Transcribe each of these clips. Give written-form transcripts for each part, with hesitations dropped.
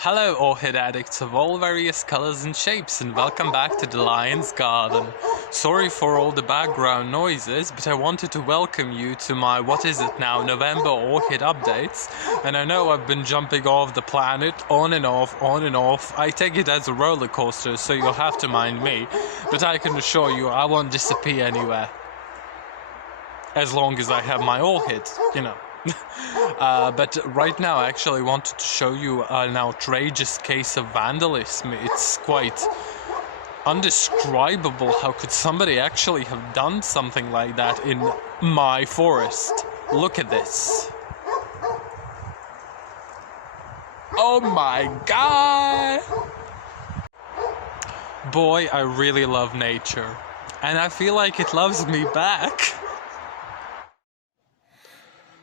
Hello orchid addicts of all various colors and shapes, and welcome back to the Lion's Garden. Sorry for all the background noises, but I wanted to welcome you to my November orchid updates. And I know I've been jumping off the planet on and off. I take it as a roller coaster, so you'll have to mind me, but I can assure you I won't disappear anywhere. As long as I have my orchids, you know. But right now I actually wanted to show you an outrageous case of vandalism. It's quite undescribable. How could somebody actually have done something like that in my forest? Look at this. Oh my god! Boy, I really love nature. And I feel like it loves me back.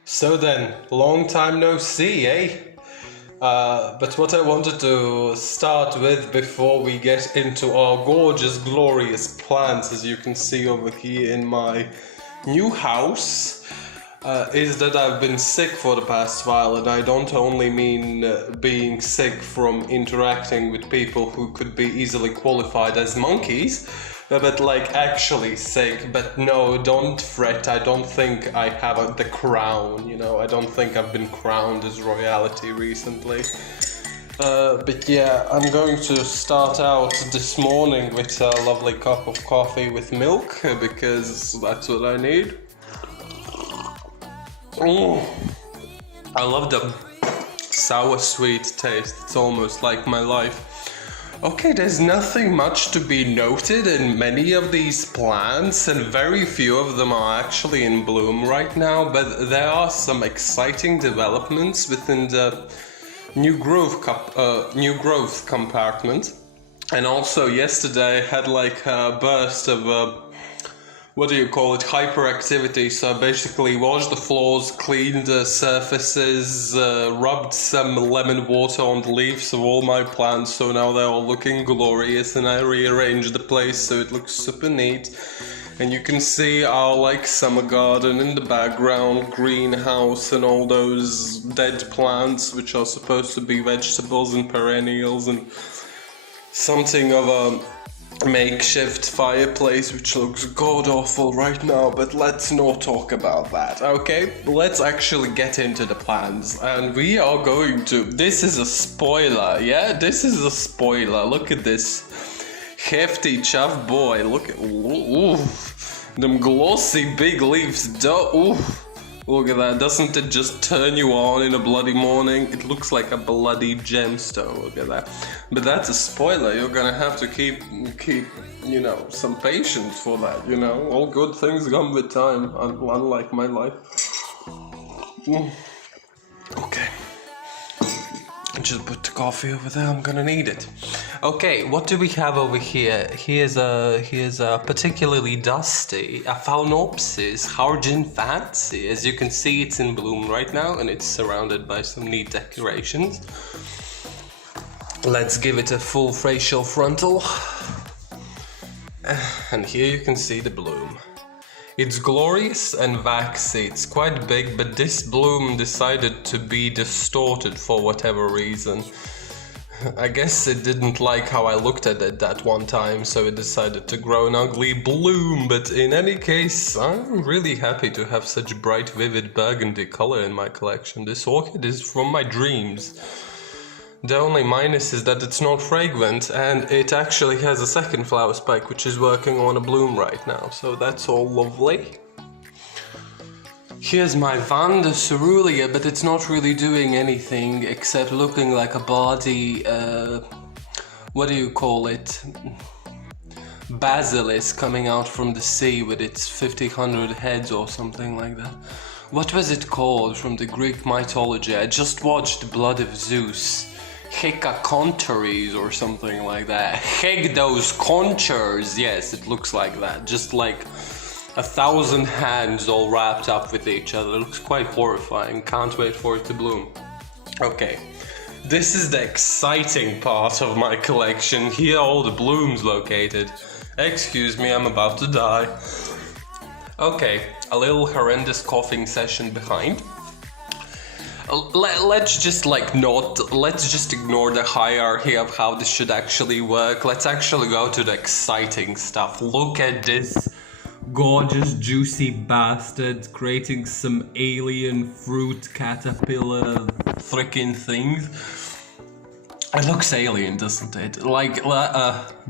So then, long time no see, eh? But what I wanted to start with before we get into our gorgeous, glorious plants, as you can see over here in my new house, is that I've been sick for the past while, and I don't only mean being sick from interacting with people who could be easily qualified as monkeys, but like actually sick. But no, don't fret, I don't think I have the crown, you know, I don't think I've been crowned as royalty recently. But yeah, I'm going to start out this morning with a lovely cup of coffee with milk, because that's what I need. I love the sour sweet taste, it's almost like my life. Okay, there's nothing much to be noted in many of these plants, and very few of them are actually in bloom right now, but there are some exciting developments within the new growth compartment. And also yesterday I had like a burst of hyperactivity. So I basically washed the floors, cleaned the surfaces, rubbed some lemon water on the leaves of all my plants, so now they're all looking glorious, and I rearranged the place so it looks super neat. And you can see our like summer garden in the background, greenhouse, and all those dead plants which are supposed to be vegetables and perennials, and something of a makeshift fireplace which looks god awful right now, but let's not talk about that, okay? Let's actually get into the plans, and we are going to... This is a spoiler, yeah? This is a spoiler. Look at this hefty chuff boy. Look at... Ooh, them glossy big leaves. Ooh. Look at that, doesn't it just turn you on in a bloody morning? It looks like a bloody gemstone, look at that. But that's a spoiler, you're gonna have to keep, you know, some patience for that, you know? All good things come with time, unlike my life. Okay. Just put the coffee over there, I'm gonna need it. Okay, what do we have over here? Here's a particularly dusty Aphanopsis Haur-Jih Fancy. As you can see, it's in bloom right now, and it's surrounded by some neat decorations. Let's give it a full facial frontal. And here you can see the bloom. It's glorious and waxy, it's quite big, but this bloom decided to be distorted for whatever reason. I guess it didn't like how I looked at it that one time, so it decided to grow an ugly bloom, but in any case, I'm really happy to have such bright, vivid burgundy color in my collection. This orchid is from my dreams. The only minus is that it's not fragrant, and it actually has a second flower spike which is working on a bloom right now, so that's all lovely. Here's my Vanda Cerulea, but it's not really doing anything except looking like a body, basilisk coming out from the sea with its 100 heads or something like that. What was it called from the Greek mythology? I just watched The Blood of Zeus. Hecacontaries or something like that. Those conchers, yes, it looks like that. Just like 1,000 hands all wrapped up with each other. It looks quite horrifying. Can't wait for it to bloom. Okay, this is the exciting part of my collection. Here are all the blooms located. Excuse me, I'm about to die. Okay, a little horrendous coughing session behind. let's just ignore the hierarchy of how this should actually work. Let's actually go to the exciting stuff. Look at this gorgeous juicy bastard creating some alien fruit caterpillar freaking things. It looks alien, doesn't it? Like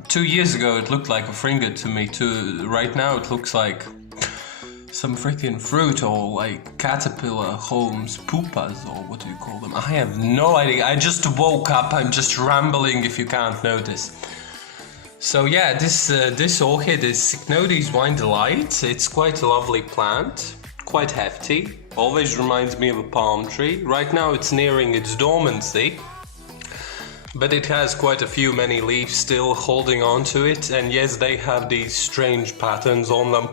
2 years ago it looked like a fringa to me too. Right now it looks like some freaking fruit or like caterpillar homes, pupas, or what do you call them? I have no idea. I just woke up. I'm just rambling if you can't notice. So yeah, this orchid is Cycnodes Wine Delight. It's quite a lovely plant, quite hefty. Always reminds me of a palm tree. Right now it's nearing its dormancy, but it has quite a few many leaves still holding on to it. And yes, they have these strange patterns on them.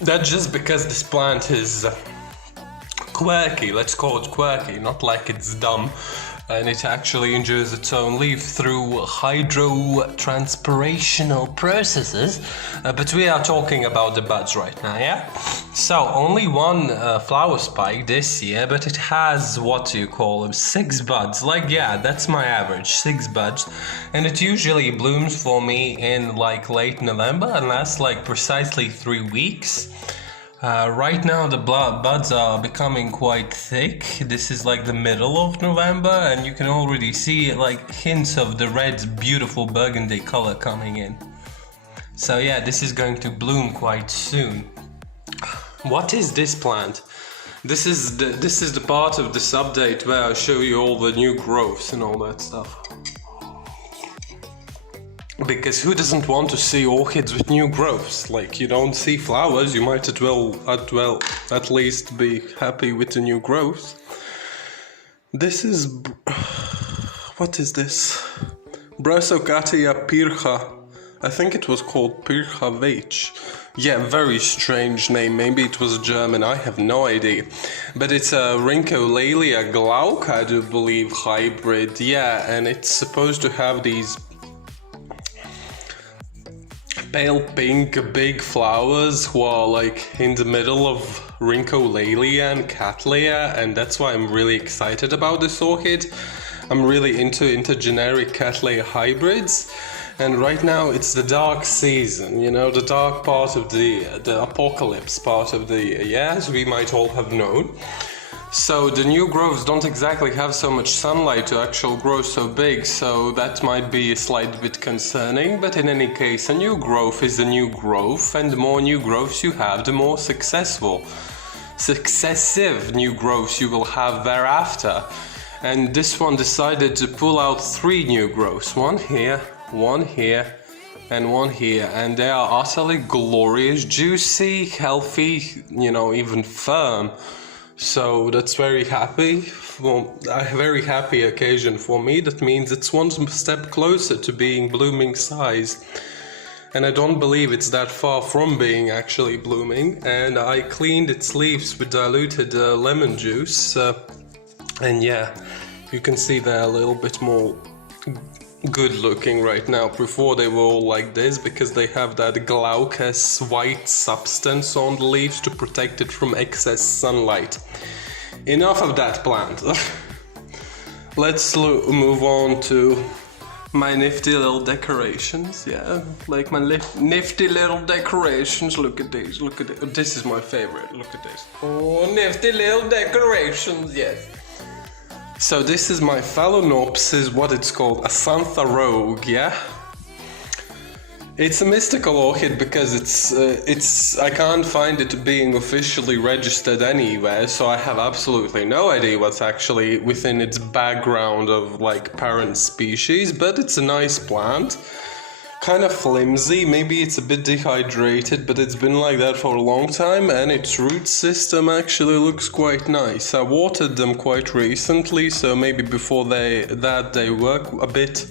That's just because this plant is quirky, let's call it quirky, not like it's dumb. And it actually enjoys its own leaf through hydrotranspirational processes. But we are talking about the buds right now, yeah? So, only one flower spike this year, but it has, what do you call them, 6 buds. Like, yeah, that's my average, 6 buds. And it usually blooms for me in like late November and lasts like precisely 3 weeks. Right now the buds are becoming quite thick. This is like the middle of November and you can already see like hints of the red beautiful burgundy color coming in. So yeah, this is going to bloom quite soon. What is this plant? This is the part of this update where I show you all the new growths and all that stuff. Because who doesn't want to see orchids with new growths? Like, you don't see flowers, you might at least be happy with the new growths. This is... what is this? Brazokatia Purparata. I think it was called Purparata. Yeah, very strange name. Maybe it was German, I have no idea. But it's a Lelia glauca, I do believe, hybrid. Yeah, and it's supposed to have these pale pink big flowers who are like in the middle of Lelia and Cattleya, and that's why I'm really excited about this orchid. I'm really into intergeneric Cattleya hybrids, and right now it's the dark season, you know, the dark part of the apocalypse part of the year, as we might all have known. So the new growths don't exactly have so much sunlight to actually grow so big, so that might be a slight bit concerning, but in any case, a new growth is a new growth, and the more new growths you have, the more successive new growths you will have thereafter. And this one decided to pull out 3 new growths, one here, and one here, and they are utterly glorious, juicy, healthy, you know, even firm. So that's very happy, a very happy occasion for me. That means it's one step closer to being blooming size. And I don't believe it's that far from being actually blooming. And I cleaned its leaves with diluted lemon juice. And yeah, you can see they're a little bit more good looking right now. Before they were all like this because they have that glaucous white substance on the leaves to protect it from excess sunlight. Enough of that plant. Let's move on to my nifty little decorations. Yeah, like my nifty little decorations. Look at these, look at it. This is my favorite, look at this. Oh, nifty little decorations, yes. So this is my Phalaenopsis, what it's called, a Santha Rogue, yeah? It's a mystical orchid because it's I can't find it being officially registered anywhere, so I have absolutely no idea what's actually within its background of like parent species, but it's a nice plant. Kind of flimsy, maybe it's a bit dehydrated, but it's been like that for a long time, and its root system actually looks quite nice. I watered them quite recently, so maybe before they work a bit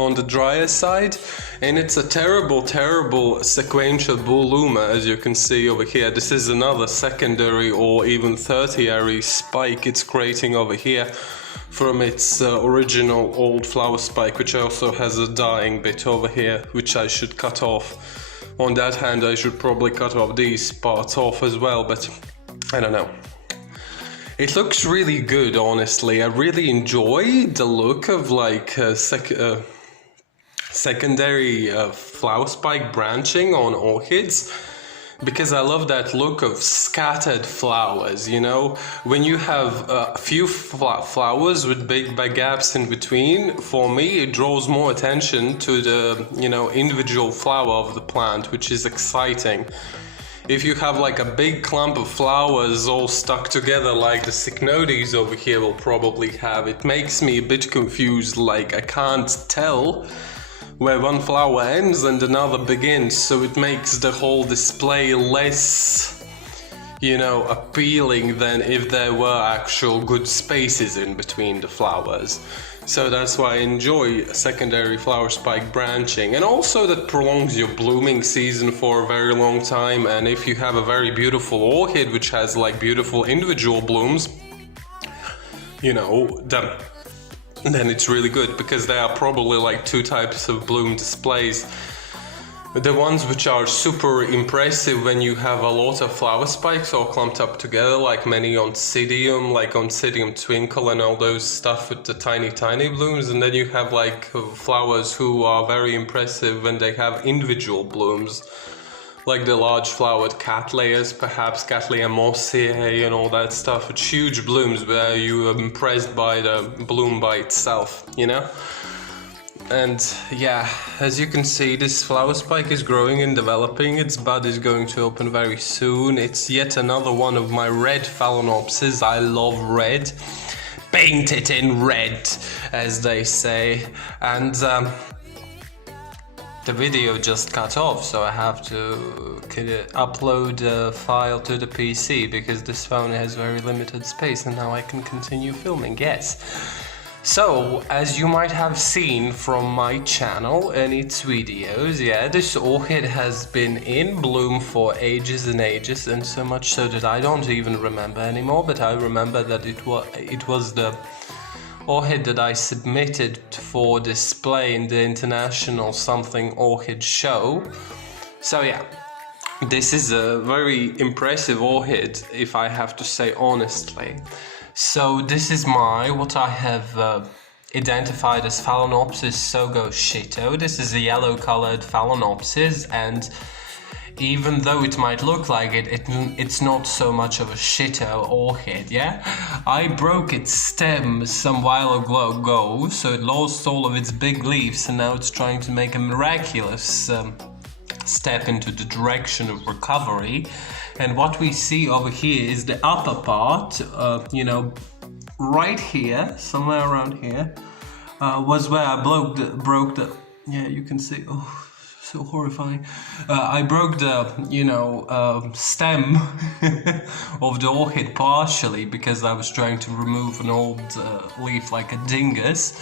on the drier side. And it's a terrible sequential bulluma, as you can see over here. This is another secondary or even tertiary spike it's creating over here from its original old flower spike, which also has a dying bit over here, which I should cut off. On that hand, I should probably cut off these parts off as well, but I don't know. It looks really good, honestly. I really enjoy the look of like secondary flower spike branching on orchids, because I love that look of scattered flowers, you know? When you have a few flowers with big gaps in between, for me it draws more attention to the, you know, individual flower of the plant, which is exciting. If you have like a big clump of flowers all stuck together like the Cycnodes over here will probably have, it makes me a bit confused, like I can't tell where one flower ends and another begins, so it makes the whole display less, you know, appealing than if there were actual good spaces in between the flowers. So that's why I enjoy secondary flower spike branching, and also that prolongs your blooming season for a very long time. And if you have a very beautiful orchid which has like beautiful individual blooms, you know, then it's really good, because there are probably like two types of bloom displays. The ones which are super impressive when you have a lot of flower spikes all clumped up together, like many Oncidium, like Oncidium Twinkle and all those stuff with the tiny blooms. And then you have like flowers who are very impressive when they have individual blooms, like the large flowered Cattleyas, perhaps Cattleya Voltaire and all that stuff with huge blooms where you are impressed by the bloom by itself, you know? And yeah, as you can see, this flower spike is growing and developing. Its bud is going to open very soon. It's yet another one of my red Phalaenopsis. I love red. Paint it in red, as they say. And the video just cut off, so I have to upload a file to the PC, because this phone has very limited space, and now I can continue filming, yes. So, as you might have seen from my channel and its videos, yeah, this orchid has been in bloom for ages and ages, and so much so that I don't even remember anymore, but I remember that it was the orchid that I submitted for display in the International Something Orchid Show. So yeah, this is a very impressive orchid, if I have to say honestly. So this is what I have identified as Phalaenopsis Soto. This is a yellow colored Phalaenopsis, and even though it might look like it's not so much of a shito orchid, yeah? I broke its stem some while ago, so it lost all of its big leaves, and now it's trying to make a miraculous step into the direction of recovery. And what we see over here is the upper part, you know, right here, somewhere around here, was where I broke the, yeah, you can see, oh, so horrifying. I broke the, you know, stem of the orchid partially, because I was trying to remove an old leaf like a dingus.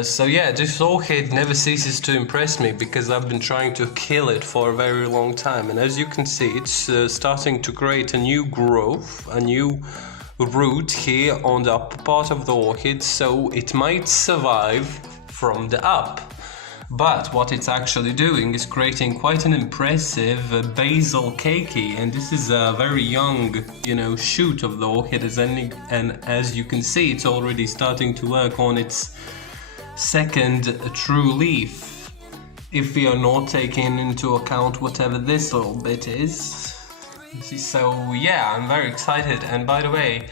So yeah, this orchid never ceases to impress me, because I've been trying to kill it for a very long time. And as you can see, it's starting to create a new growth, a new root here on the upper part of the orchid, so it might survive from the up. But what it's actually doing is creating quite an impressive basal keiki, and this is a very young, you know, shoot of the orchid, and as you can see, it's already starting to work on its second true leaf, if we are not taking into account whatever this little bit is. So yeah, I'm very excited. And by the way,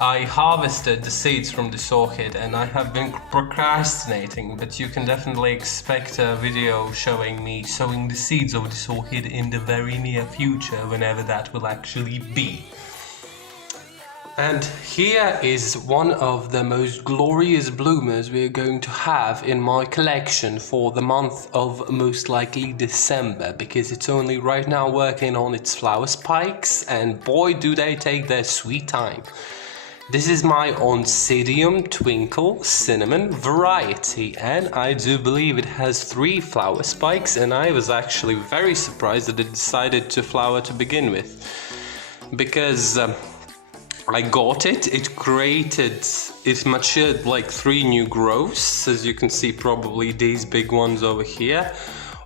I harvested the seeds from this orchid, and I have been procrastinating, but you can definitely expect a video showing me sowing the seeds of this orchid in the very near future, whenever that will actually be. And here is one of the most glorious bloomers we're going to have in my collection for the month of most likely December, because it's only right now working on its flower spikes, and boy do they take their sweet time. This is my Oncidium Twinkle Cinnamon variety, and I do believe it has 3 flower spikes, and I was actually very surprised that it decided to flower to begin with, because I got it, it matured like 3 new growths, as you can see, probably these big ones over here.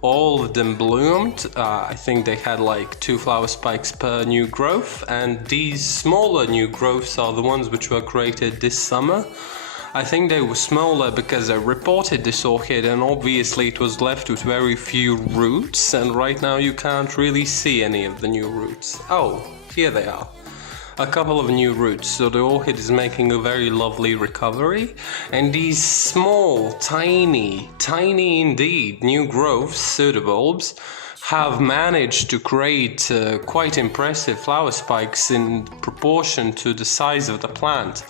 All of them bloomed. I think they had like 2 flower spikes per new growth, and these smaller new growths are the ones which were created this summer. I think they were smaller because I reported this orchid, and obviously it was left with very few roots, and right now you can't really see any of the new roots. Oh, here they are. A couple of new roots, so the orchid is making a very lovely recovery. And these small, tiny indeed, new growths, pseudobulbs, have managed to create quite impressive flower spikes in proportion to the size of the plant.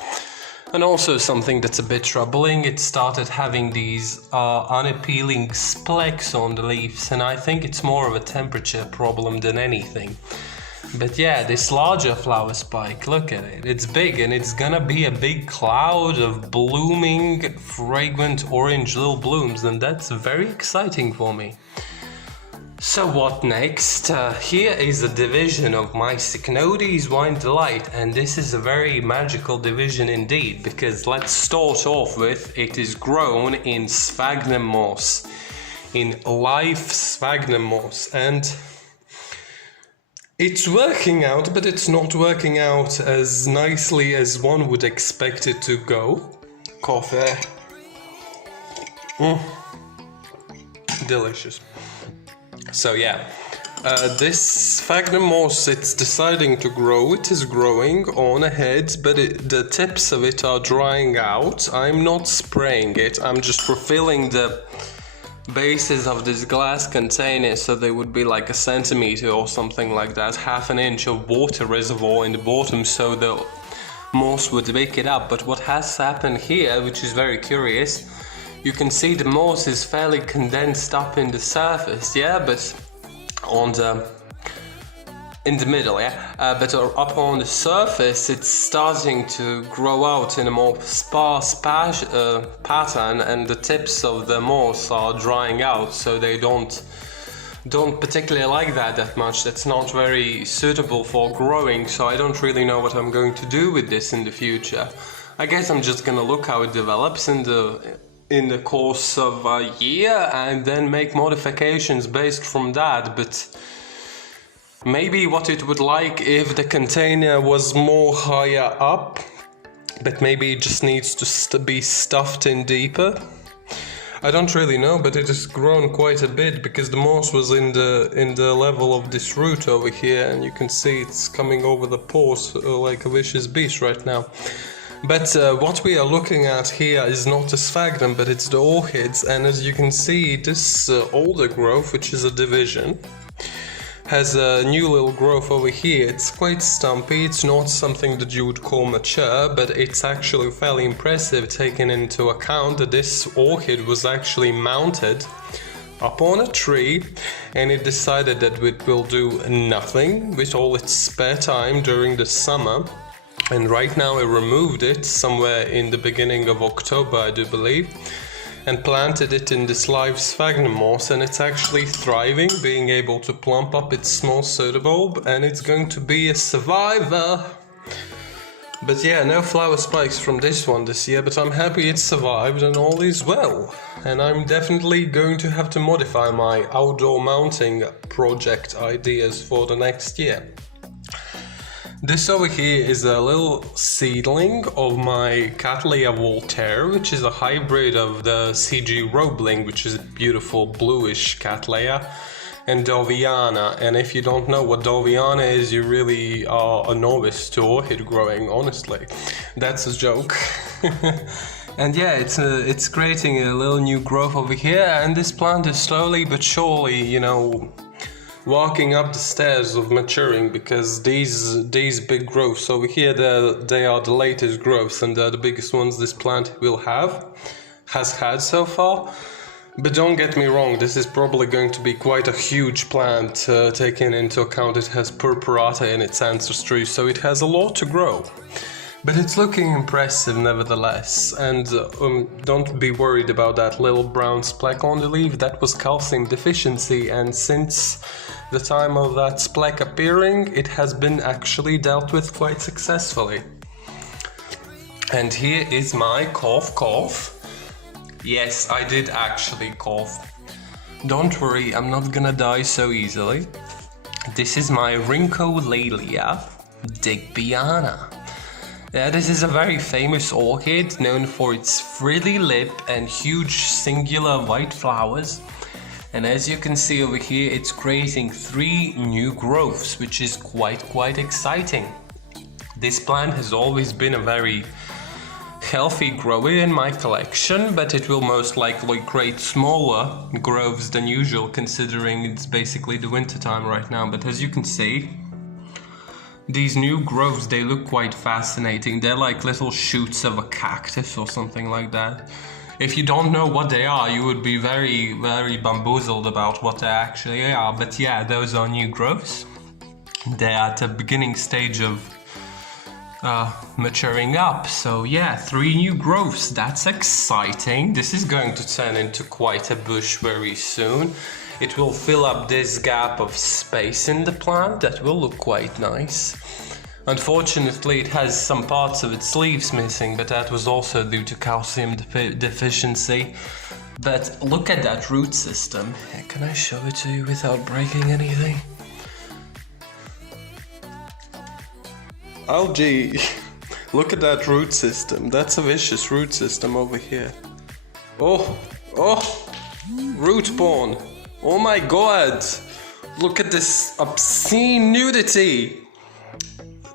And also something that's a bit troubling, it started having these unappealing splecks on the leaves, and I think it's more of a temperature problem than anything. But yeah, this larger flower spike, look at it, it's big, and it's gonna be a big cloud of blooming, fragrant orange little blooms, and that's very exciting for me. So what next? Here is a division of my Cycnodes Wine Delight, and this is a very magical division indeed, because let's start off with, it is grown in sphagnum moss, in live sphagnum moss, and it's working out, but it's not working out as nicely as one would expect it to go. Coffee. Delicious. So yeah, this sphagnum moss, it's deciding to grow. It is growing on ahead, but the tips of it are drying out. I'm not spraying it, I'm just refilling the bases of this glass container so they would be like a centimeter or something like that, half an inch of water reservoir in the bottom so the moss would wake it up. But what has happened here, which is very curious, you can see the moss is fairly condensed up in the surface, yeah, but on the in the middle, yeah, but up on the surface it's starting to grow out in a more sparse pattern, and the tips of the moss are drying out, so they don't particularly like that much. That's not very suitable for growing, so I don't really know what I'm going to do with this in the future. I guess I'm just gonna look how it develops in the course of a year and then make modifications based from that, but maybe what it would like if the container was more higher up, but maybe it just needs to be stuffed in deeper. I don't really know, but it has grown quite a bit because the moss was in the level of this root over here, and you can see it's coming over the pores like a vicious beast right now. But what we are looking at here is not a sphagnum, but it's the orchids, and as you can see, this older growth, which is a division, has a new little growth over here. It's quite stumpy, it's not something that you would call mature, but it's actually fairly impressive taking into account that this orchid was actually mounted up on a tree, and it decided that it will do nothing with all its spare time during the summer. And right now I removed it somewhere in the beginning of October, I do believe, and planted it in this live sphagnum moss, and it's actually thriving, being able to plump up its small pseudobulb, and it's going to be a survivor. But yeah, no flower spikes from this one this year, but I'm happy it survived and all is well. And I'm definitely going to have to modify my outdoor mounting project ideas for the next year. This over here is a little seedling of my Cattleya Voltaire, which is a hybrid of the CG Roebling, which is a beautiful bluish Cattleya, and Digbiana. And if you don't know what Digbiana is, you really are a novice to orchid growing, honestly. That's a joke. And yeah, it's creating a little new growth over here, and this plant is slowly but surely, you know, walking up the stairs of maturing, because these big growths over here, they are the latest growths, and they're the biggest ones this plant has had so far. But don't get me wrong, this is probably going to be quite a huge plant, taking into account it has Purparata in its ancestry, so it has a lot to grow. But it's looking impressive nevertheless, and don't be worried about that little brown speck on the leaf. That was calcium deficiency, and since the time of that speck appearing, it has been actually dealt with quite successfully. And here is my cough. Yes, I did actually cough. Don't worry, I'm not gonna die so easily. This is my Wrinkle Lelia Digbiana. Yeah, this is a very famous orchid known for its frilly lip and huge singular white flowers. And as you can see over here, it's creating 3 new growths, which is quite exciting. This plant has always been a very healthy grower in my collection, but it will most likely create smaller growths than usual, considering it's basically the winter time right now. But as you can see, these new growths, they look quite fascinating. They're like little shoots of a cactus or something like that. If you don't know what they are, you would be very bamboozled about what they actually are. But yeah, those are new growths. They're at the beginning stage of maturing up. So yeah, 3 new growths. That's exciting. This is going to turn into quite a bush very soon. It will fill up this gap of space in the plant. That will look quite nice. Unfortunately, it has some parts of its leaves missing, but that was also due to calcium deficiency. But look at that root system. Can I show it to you without breaking anything? Algae, look at that root system. That's a vicious root system over here. Oh, root born. Oh my god, look at this obscene nudity.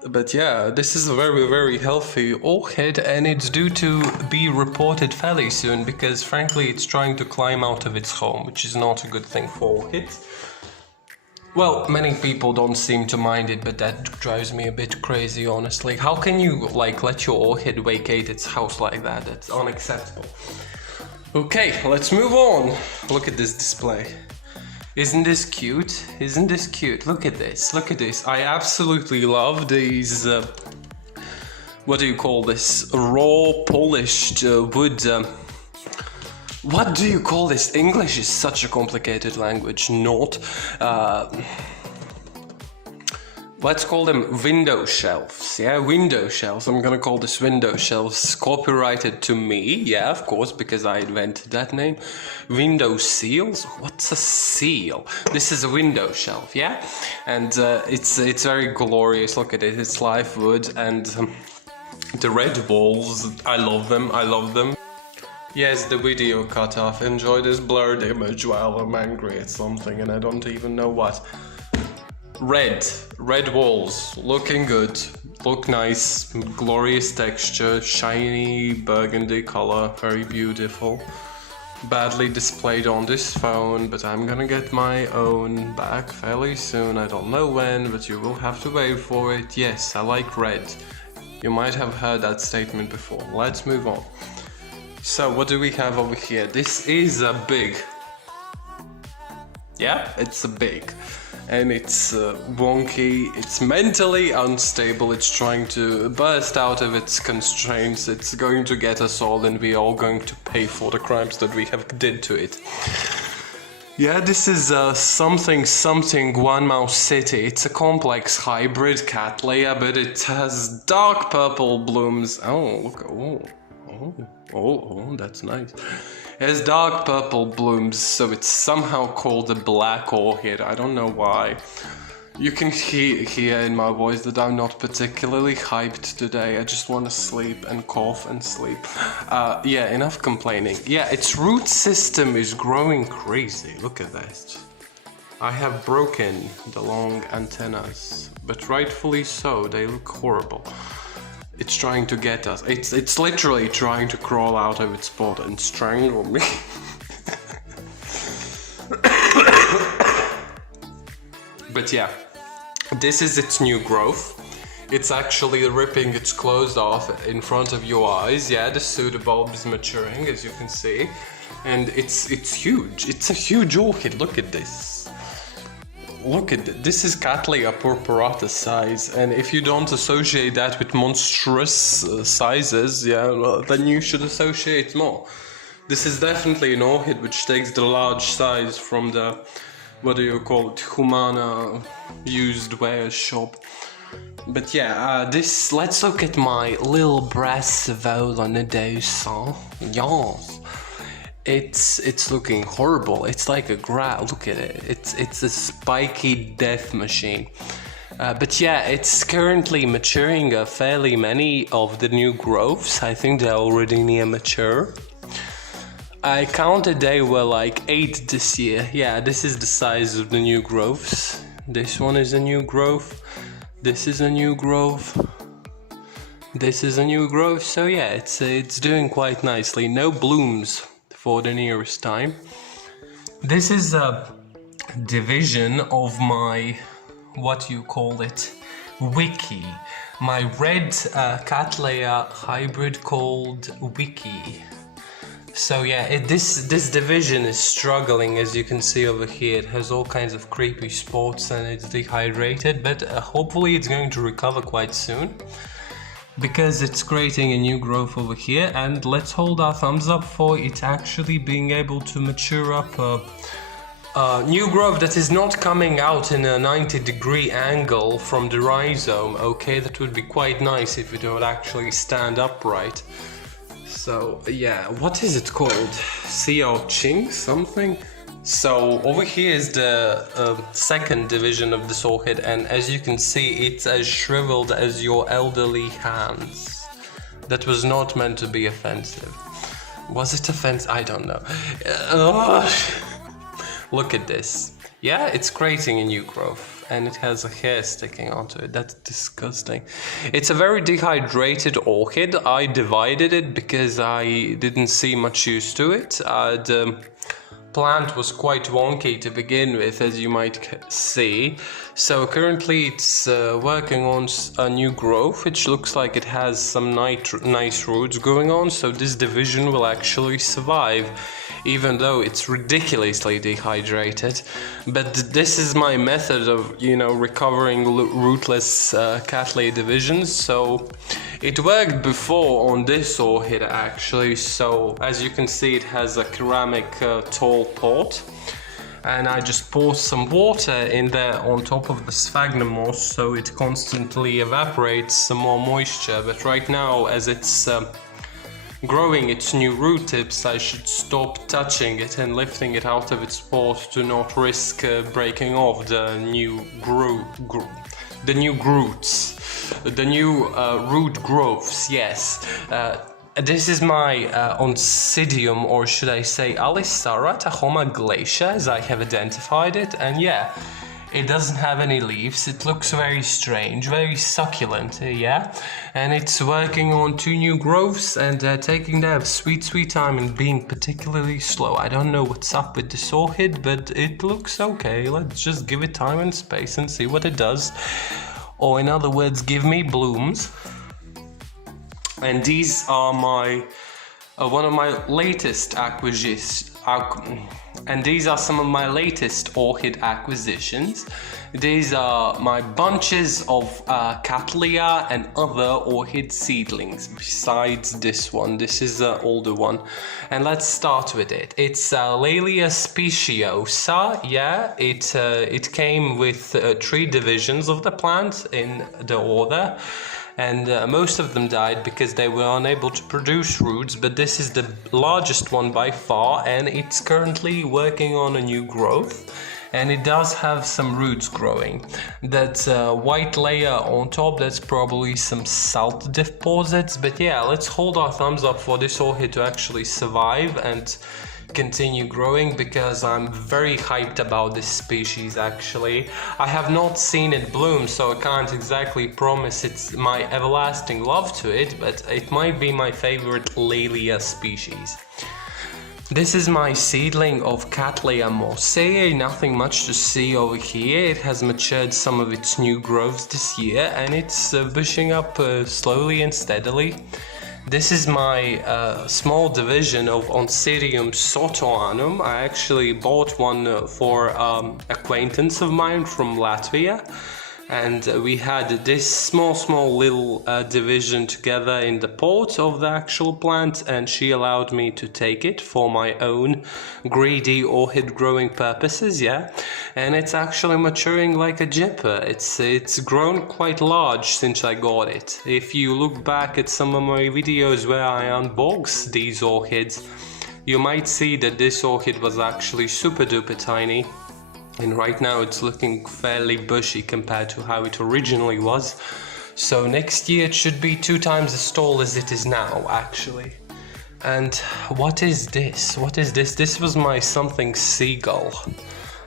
But yeah, this is a very healthy orchid, and it's due to be reported fairly soon because frankly it's trying to climb out of its home, which is not a good thing for orchids. Well, many people don't seem to mind it, but that drives me a bit crazy, honestly. How can you let your orchid vacate its house like that? That's unacceptable. Okay, let's move on. Look at this display. Isn't this cute? Isn't this cute? Look at this, look at this. I absolutely love these, what do you call this? Raw polished wood. What do you call this? English is such a complicated language, not. Let's call them window shelves. Yeah, window shelves. I'm gonna call this window shelves. Copyrighted to me. Yeah, of course, because I invented that name. Window seals? What's a seal? This is a window shelf, yeah? And it's very glorious. Look at it. It's live wood, and the red walls. I love them. I love them. Yes, the video cut off. Enjoy this blurred image while I'm angry at something and I don't even know what. Red walls, looking good, look nice, glorious texture, shiny burgundy color, very beautiful. Badly displayed on this phone, but I'm gonna get my own back fairly soon. I don't know when, but you will have to wait for it. Yes, I like red. You might have heard that statement before. Let's move on. So what do we have over here? This is a big. Yeah, it's a big. And it's wonky, it's mentally unstable, it's trying to burst out of its constraints, it's going to get us all and we're all going to pay for the crimes that we have did to it. Yeah, this is something One Mouse City. It's a complex hybrid Cattleya, but it has dark purple blooms. Oh, look, oh, that's nice. It has dark purple blooms, so it's somehow called a black orchid. I don't know why. You can hear in my voice that I'm not particularly hyped today. I just want to sleep and cough and sleep. Yeah, enough complaining. Yeah, its root system is growing crazy. Look at that. I have broken the long antennas, but rightfully so. They look horrible. It's trying to get us. It's literally trying to crawl out of its pod and strangle me. But yeah, this is its new growth. It's actually ripping its clothes off in front of your eyes. Yeah, the pseudobulb is maturing, as you can see. And it's huge. It's a huge orchid. Look at this. Look at this. This is Cattleya Purparata size, and if you don't associate that with monstrous sizes, yeah, well, then you should associate more. This is definitely an orchid which takes the large size from the, what do you call it, Humana used wares shop. But yeah, let's look at my little Brazokatia. Yes. it's looking horrible. It's like a look at it. It's a spiky death machine. But yeah, it's currently maturing fairly many of the new growths. I think they're already near mature. I counted they were like 8 this year. Yeah, this is the size of the new growths. This one is a new growth. This is a new growth. This is a new growth. So yeah, it's doing quite nicely. No blooms for the nearest time. This is a division of my, what you call it, wiki. My red Cattleya hybrid called Wiki. So yeah, this division is struggling, as you can see over here. It has all kinds of creepy spots and it's dehydrated, but hopefully it's going to recover quite soon, because it's creating a new growth over here. And let's hold our thumbs up for it actually being able to mature up a new growth that is not coming out in a 90-degree angle from the rhizome. Okay, that would be quite nice if it would actually stand upright. So yeah, what is it called? Haur-Jih something? So over here is the second division of this orchid, and as you can see, it's as shriveled as your elderly hands. That was not meant to be offensive. Was it offensive? I don't know. Look at this. Yeah, it's creating a new growth, and it has a hair sticking onto it. That's disgusting. It's a very dehydrated orchid. I divided it because I didn't see much use to it. The plant was quite wonky to begin with, as you might see. So currently it's working on a new growth, which looks like it has some nice roots going on. So this division will actually survive, even though it's ridiculously dehydrated. But this is my method of, recovering rootless Cattleya divisions. So it worked before on this orchid actually. So as you can see, it has a ceramic tall pot, and I just poured some water in there on top of the sphagnum moss, so it constantly evaporates some more moisture. But right now, as it's growing its new root tips, I should stop touching it and lifting it out of its pot to not risk breaking off the new root growths. Yes. This is my Oncidium, or should I say Alisara Tahoma glacier, as I have identified it. And yeah, it doesn't have any leaves. It looks very strange, very succulent, yeah. And it's working on 2 new growths, and taking their sweet time and being particularly slow. I don't know what's up with this orchid, but it looks okay. Let's just give it time and space and see what it does. Or in other words, give me blooms. And these are my one of my latest acquisitions. And these are some of my latest orchid acquisitions. These are my bunches of Cattleya and other orchid seedlings, besides this one. This is the older one. And let's start with it. It's Lelia Speciosa. Yeah, it came with 3 divisions of the plant in the order. And most of them died because they were unable to produce roots, but this is the largest one by far, and it's currently working on a new growth, and it does have some roots growing. That white layer on top, that's probably some salt deposits. But yeah, let's hold our thumbs up for this orchid to actually survive and continue growing, because I'm very hyped about this species actually. I have not seen it bloom, so I can't exactly promise it's my everlasting love to it, but it might be my favorite Lelia species. This is my seedling of Cattleya Voltaire. Nothing much to see over here. It has matured some of its new growths this year, and it's bushing up slowly and steadily. This is my small division of Oncidium Soto Annum. I actually bought one for acquaintance of mine from Latvia, and we had this small little division together in the pot of the actual plant, and she allowed me to take it for my own greedy orchid growing purposes. Yeah, and it's actually maturing like a jipper. It's grown quite large since I got it. If you look back at some of my videos where I unbox these orchids, you might see that this orchid was actually super duper tiny, and right now it's looking fairly bushy compared to how it originally was. So next year it should be 2 times as tall as it is now, actually. And what is this? What is this? This was my something seagull.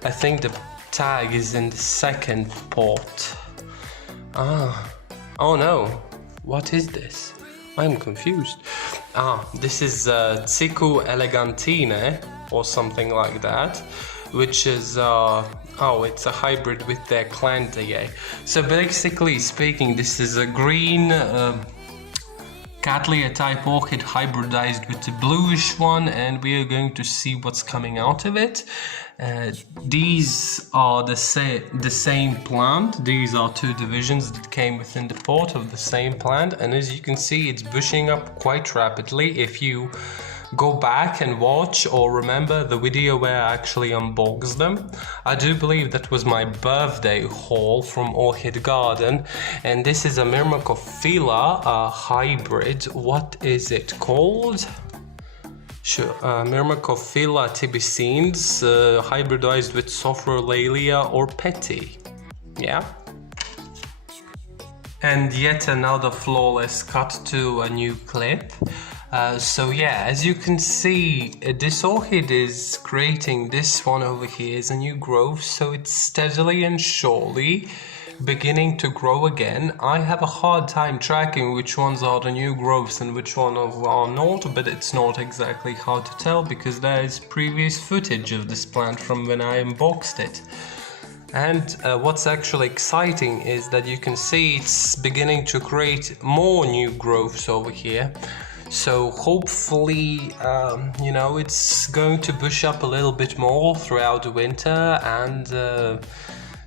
I think the tag is in the second pot. Oh no. What is this? I'm confused. This is Tsiku Elegantine or something like that, which is it's a hybrid with their Cattleya. So basically speaking, this is a green Cattleya type orchid hybridized with the bluish one, and we are going to see what's coming out of it. These are the same plant. These are 2 divisions that came within the pot of the same plant, and as you can see, it's bushing up quite rapidly. If you go back and watch or remember the video where I actually unboxed them, I do believe that was my birthday haul from Orchid Garden, and this is a Myrmecophila hybrid. What is it called? Sure, Myrmecophila tibicines, hybridized with Sofronites or Petty. Yeah. And yet another flawless cut to a new clip. So yeah, as you can see, this orchid is creating this one over here is a new growth, so it's steadily and surely beginning to grow again. I have a hard time tracking which ones are the new growths and which ones are not, but it's not exactly hard to tell because there is previous footage of this plant from when I unboxed it. And what's actually exciting is that you can see it's beginning to create more new growths over here. So hopefully, it's going to bush up a little bit more throughout the winter, and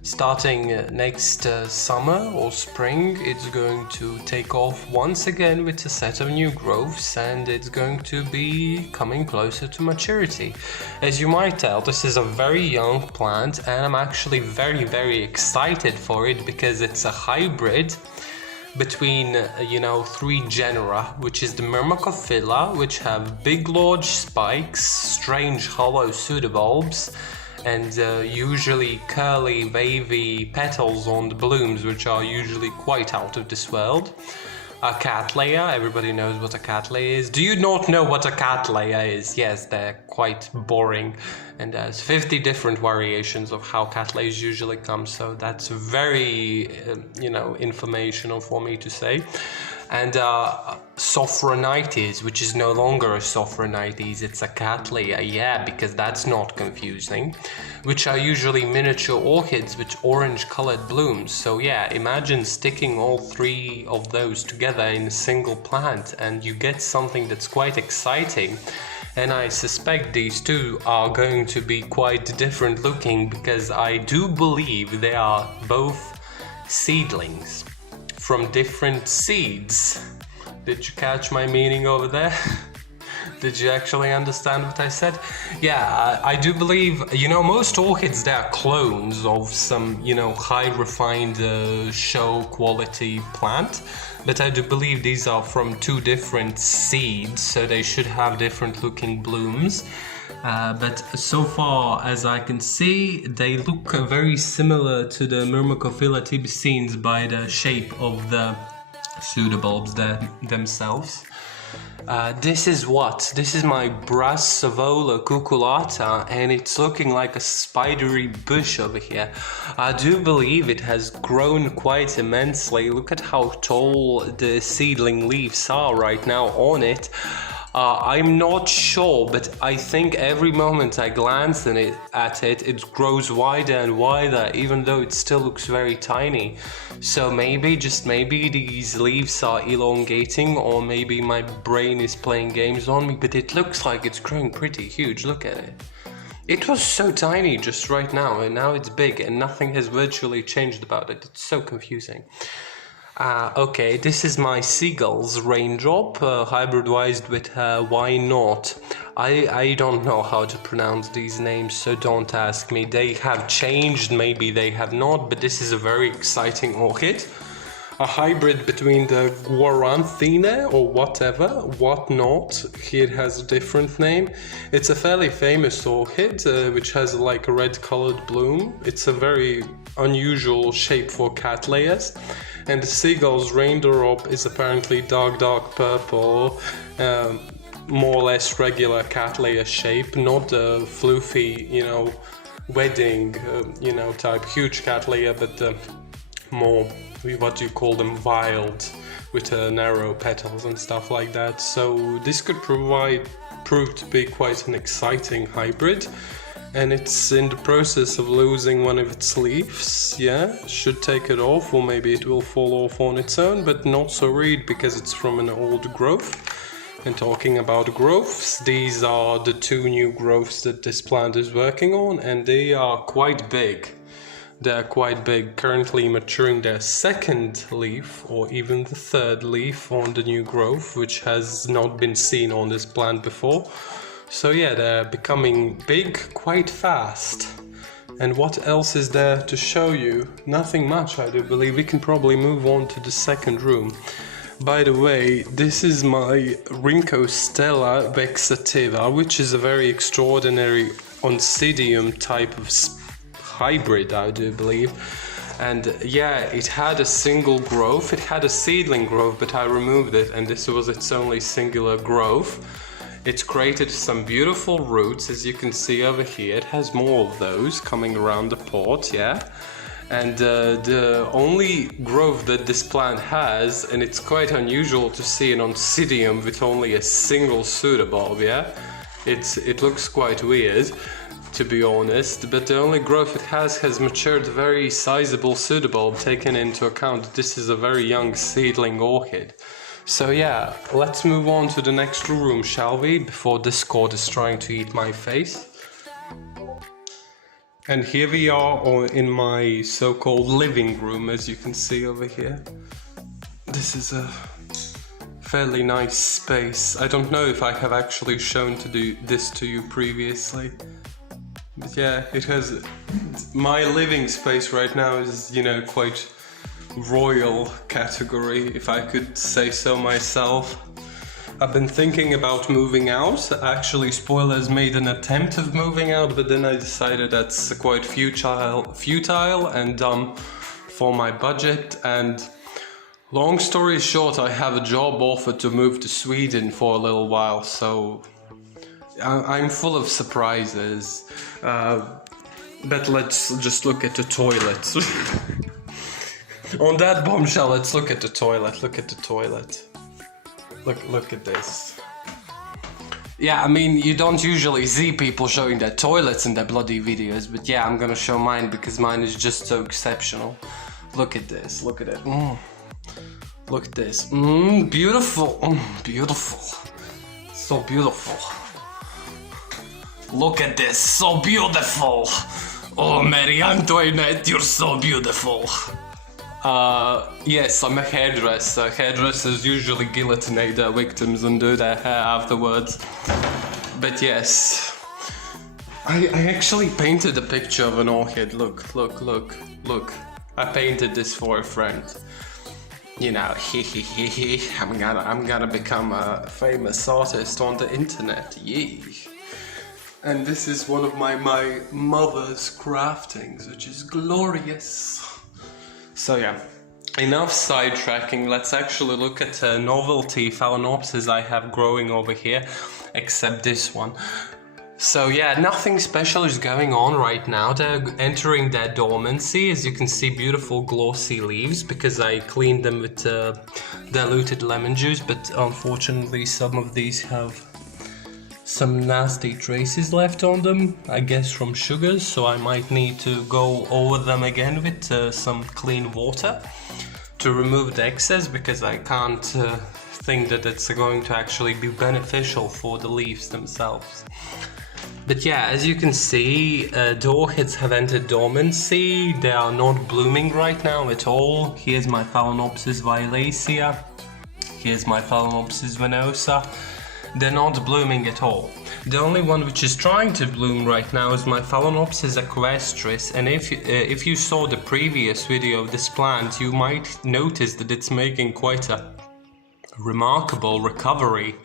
starting next summer or spring, it's going to take off once again with a set of new growths, and it's going to be coming closer to maturity. As you might tell, this is a very young plant, and I'm actually very, very excited for it because it's a hybrid between 3 genera, which is the Myrmecophila, which have big large spikes, strange hollow pseudobulbs, and usually curly wavy petals on the blooms, which are usually quite out of this world. A Cattleya, everybody knows what a Cattleya is. Do you not know what a Cattleya is? Yes, they're quite boring, and there's 50 different variations of how Cattleyas usually come, so that's very, informational for me to say. And Sofronites, which is no longer a Sofronites, it's a Cattleya, yeah, because that's not confusing, which are usually miniature orchids with orange colored blooms. So yeah, imagine sticking all 3 of those together in a single plant and you get something that's quite exciting. And I suspect these 2 are going to be quite different looking because I do believe they are both seedlings from different seeds. Did you catch my meaning over there? Did you actually understand what I said? Yeah, I do believe, most orchids, they are clones of some, high refined show quality plant. But I do believe these are from 2 different seeds, so they should have different looking blooms. But so far as I can see, they look very similar to the Myrmecophila tibicines by the shape of the pseudobulbs themselves. This is my Brazokatia cuculata, and it's looking like a spidery bush over here. I do believe it has grown quite immensely. Look at how tall the seedling leaves are right now on it. I'm not sure, but I think every moment I glance at it, it grows wider and wider, even though it still looks very tiny. So maybe, just maybe, these leaves are elongating, or maybe my brain is playing games on me, but it looks like it's growing pretty huge. Look at it. It was so tiny just right now, and now it's big, and nothing has virtually changed about it. It's so confusing. Okay, this is my Seagulls Raindrop, hybridized with Why Not. I don't know how to pronounce these names, so don't ask me. They have changed, maybe they have not, but this is a very exciting orchid. a hybrid between the Guaranthine or whatnot. Here it has a different name. It's a fairly famous orchid, which has like a red colored bloom. It's a very unusual shape for Cattleyas. And the Seagulls Raindrop is apparently dark purple, more or less regular Cattleya shape, not a floofy, wedding, type huge Cattleya, but more, what do you call them, wild, with narrow petals and stuff like that. So this could prove to be quite an exciting hybrid. And it's in the process of losing one of its leaves. Yeah, should take it off, or maybe it will fall off on its own, but not so worried because it's from an old growth. And talking about growths, these are the 2 new growths that this plant is working on, and they are quite big. They're quite big, currently maturing their 2nd leaf, or even the 3rd leaf on the new growth, which has not been seen on this plant before. So yeah, they're becoming big quite fast. And what else is there to show you? Nothing much, I do believe. We can probably move on to the 2nd room. By the way, this is my Stella Vexativa, which is a very extraordinary Oncidium type of hybrid, I do believe. And yeah, it had a single growth. It had a seedling growth, but I removed it, and this was its only singular growth. It's created some beautiful roots, as you can see over here. It has more of those coming around the pot, yeah. And the only growth that this plant has, and it's quite unusual to see an Oncidium with only a single pseudobulb, yeah. It looks quite weird, to be honest, but the only growth it has matured a very sizable pseudobulb, taken into account that this is a very young seedling orchid. So yeah, let's move on to the next room, shall we? Before Discord is trying to eat my face. And here we are in my so-called living room, as you can see over here. This is a fairly nice space. I don't know if I have actually shown this to you previously. But yeah, it has... My living space right now is, quite royal category, if I could say so myself. I've been thinking about moving out. Actually, spoilers, made an attempt of moving out, but then I decided that's quite futile and dumb for my budget. And long story short, I have a job offer to move to Sweden for a little while, so I'm full of surprises. But let's just look at the toilet. On that bombshell, let's look at the toilet. Look at the toilet. Look at this. Yeah, I mean, you don't usually see people showing their toilets in their bloody videos, but yeah, I'm gonna show mine because mine is just so exceptional. Look at this. Look at it. Look at this. Beautiful. Beautiful. So beautiful. Look at this. So beautiful. Oh, Marie Antoinette, you're so beautiful. Yes, I'm a hairdresser. Hairdressers usually guillotinate their victims and do their hair afterwards. But yes, I actually painted a picture of an orchid. Look. I painted this for a friend. I'm gonna become a famous artist on the internet. Yee. And this is one of my mother's craftings, which is glorious. So yeah, enough sidetracking. Let's actually look at Novelty Phalaenopsis I have growing over here, except this one. So yeah, nothing special is going on right now. They're entering their dormancy. As you can see, beautiful glossy leaves because I cleaned them with diluted lemon juice, but unfortunately some of these have some nasty traces left on them, I guess from sugars, so I might need to go over them again with some clean water to remove the excess, because I can't think that it's going to actually be beneficial for the leaves themselves. But yeah, as you can see, the orchids have entered dormancy. They are not blooming right now at all. Here's my Phalaenopsis violacea. Here's my Phalaenopsis venosa. they're not blooming at all. The only one which is trying to bloom right now is my Phalaenopsis equestris, and if you saw the previous video of this plant, you might notice that it's making quite a remarkable recovery.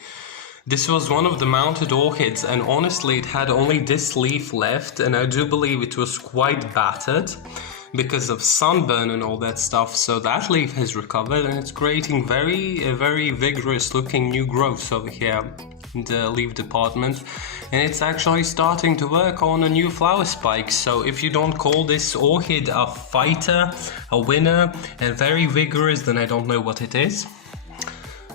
This was one of the mounted orchids, and honestly it had only this leaf left, and I do believe it was quite battered because of sunburn and all that stuff, so that leaf has recovered and it's creating very vigorous looking new growths over here in the leaf department, and it's actually starting to work on a new flower spike. So if you don't call this orchid a fighter, a winner, and very vigorous, then I don't know what it is.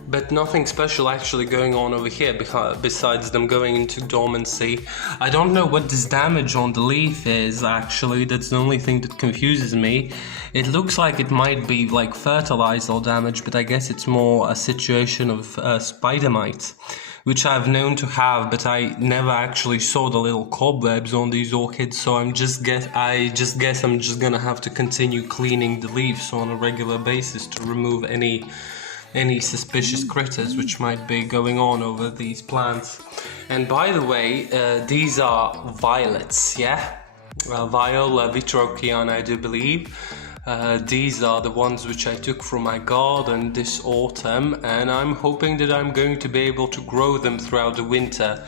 But nothing special actually going on over here besides them going into dormancy. I don't know what this damage on the leaf is actually, that's the only thing that confuses me. It looks like it might be like fertilizer damage, but I guess it's more a situation of spider mites, which I've known to have, but I never actually saw the little cobwebs on these orchids, so I just guess I'm just gonna have to continue cleaning the leaves on a regular basis to remove any suspicious critters which might be going on over these plants. And by the way, these are violets, yeah? Viola vitrochiana, I do believe. These are the ones which I took from my garden this autumn, and I'm hoping that I'm going to be able to grow them throughout the winter.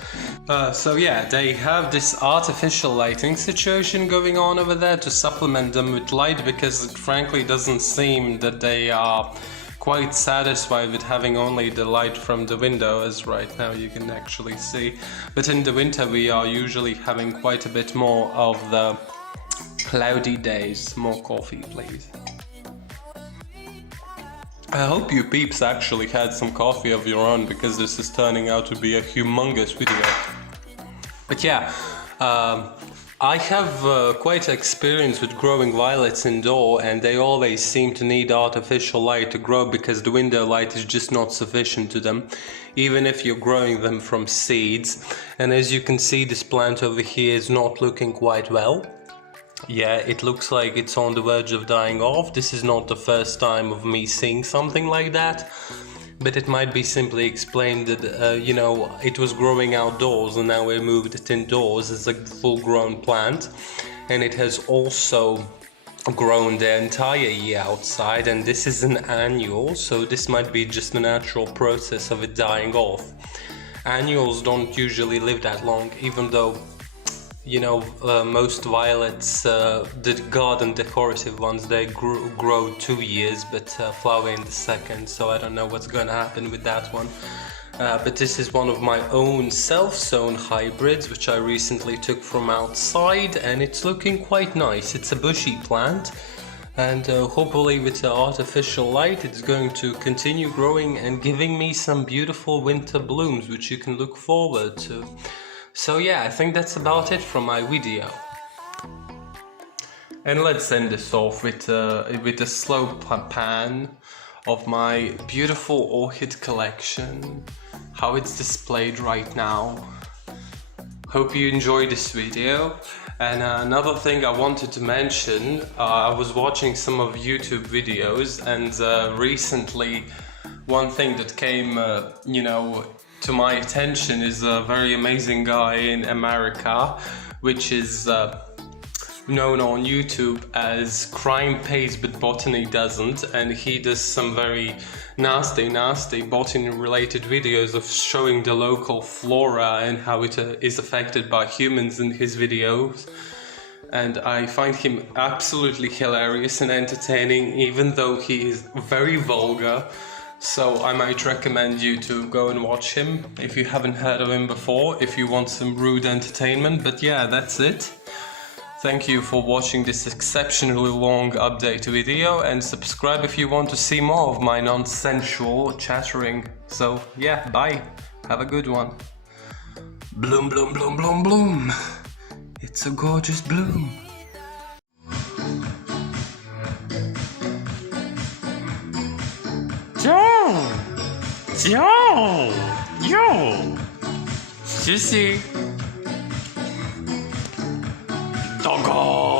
So yeah, they have this artificial lighting situation going on over there to supplement them with light, because it frankly doesn't seem that they are quite satisfied with having only the light from the window, as right now you can actually see. But in the winter we are usually having quite a bit more of the cloudy days. More coffee, please. I hope you peeps actually had some coffee of your own, because this is turning out to be a humongous video. But yeah, I have quite experience with growing violets indoor, and they always seem to need artificial light to grow because the window light is just not sufficient to them, even if you're growing them from seeds. And as you can see, this plant over here is not looking quite well. Yeah, it looks like it's on the verge of dying off. This is not the first time of me seeing something like that. But it might be simply explained that, you know, it was growing outdoors and now we moved it indoors as a full-grown plant. And it has also grown the entire year outside, and this is an annual, so this might be just a natural process of it dying off. Annuals don't usually live that long, even though, you know, most violets, the garden decorative ones, they grow 2 years, but flower in the second, so I don't know what's going to happen with that one. But this is one of my own self-sown hybrids, which I recently took from outside, and it's looking quite nice. It's a bushy plant, and hopefully with the artificial light it's going to continue growing and giving me some beautiful winter blooms, which you can look forward to. So yeah, I think that's about it from my video. And let's end this off with a slow pan of my beautiful orchid collection, how it's displayed right now. Hope you enjoyed this video. And another thing I wanted to mention, I was watching some of YouTube videos, and recently one thing that came, you know, to my attention is a very amazing guy in America, which is known on YouTube as Crime Pays But Botany Doesn't, and he does some very nasty botany related videos of showing the local flora and how it is affected by humans in his videos. And I find him absolutely hilarious and entertaining, even though he is very vulgar. So I might recommend you to go and watch him if you haven't heard of him before, if you want some rude entertainment. But yeah, that's it. Thank you for watching this exceptionally long update video, and subscribe if you want to see more of my nonsensual chattering. So yeah, bye. Have a good one. Bloom, bloom, bloom, bloom, bloom. It's a gorgeous bloom. Yo! Juicy! Doggo!